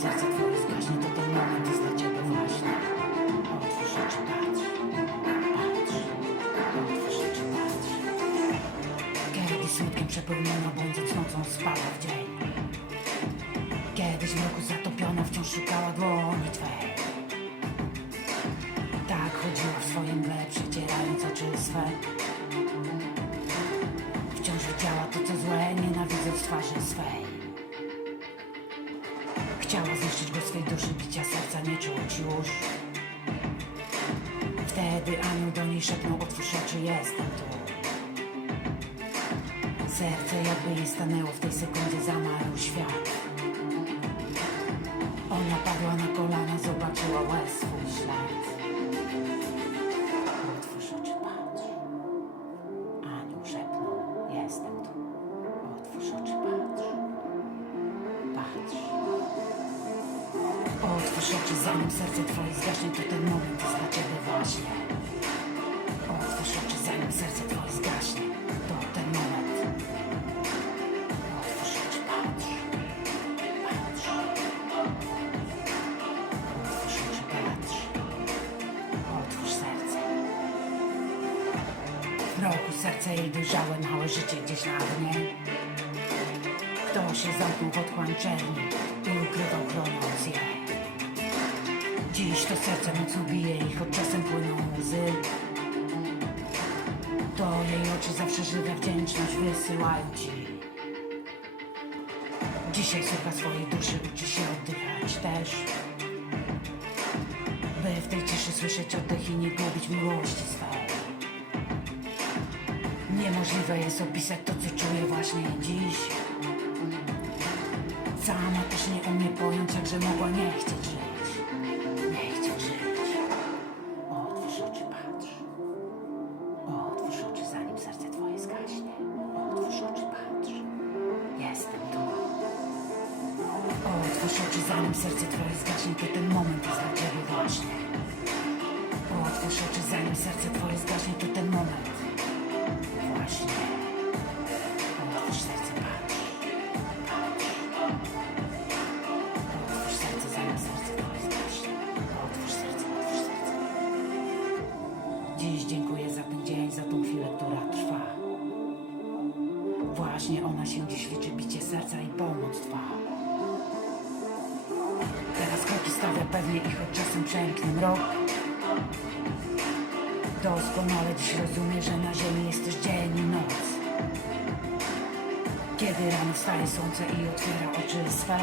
serce twoje zgaśnie, to ten moment jest dla ciebie właśnie. Otwórz oczy, patrz, patrz, otwórz oczy, patrz. Kiedy smutkiem przepełniona błądzić nocą spała w dzień. Kiedyś w mroku zatopiona wciąż szukała dłoni twej. Tak chodziła w swoim mgle, przecierając oczy swe. Wciąż widziała to, co złe, nienawidzę w twarzy swej. Chciała zniszczyć go swej duszy, bicia serca nie czuć już. Wtedy anioł do niej szepnął, otwórz oczy, jestem tu. Serce jakby jej stanęło w tej sekundzie, zamarł świat. Ona padła na kolana, zobaczyła łez swój ślad. Otwórz oczy, patrz. Anioł szepnął, jestem tu. Otwórz oczy, patrz. Otwórz oczy, zanim serce twoje zgaśnie, to ten moment jest dla ciebie właśnie. Otwórz oczy, zanim serce twoje zgaśnie, to ten moment. Otwórz oczy, patrz. Patrz. Otwórz oczy, serce. W roku serce jej dojrzałe, małe życie gdzieś na dnie. Kto się zamknął w otchłań czerni i ukrywał. Dziś to serce mocno bije i choć czasem płyną łzy. To jej oczy zawsze żywa wdzięczność wysyłają ci. Dzisiaj słucha swojej duszy, uczy się oddychać też. By w tej ciszy słyszeć oddech i nie gubić miłości swej. Niemożliwe jest opisać to, co czuję właśnie dziś. Sama też nie umie pojąć, jakże mogła nie chcieć żyć. Otwórz oczy, zanim serce twoje zgaśnie. Otwórz oczy, patrz. Jestem tu. Otwórz oczy, zanim serce twoje zgaśnie, to ten moment jest dla ciebie właśnie. Otwórz oczy, zanim serce twoje zgaśnie, to ten moment. Właśnie. Otwórz serce, patrz. Dziś dziękuję za ten dzień, za tą chwilę, która trwa. Właśnie ona się dziś liczy bicie serca i pomoc trwa. Teraz kroki stawia pewnie i choć czasem przemknie mrok. Doskonale dziś rozumie, że na ziemi jest też dzień i noc. Kiedy rano wstaje słońce i otwiera oczy swe.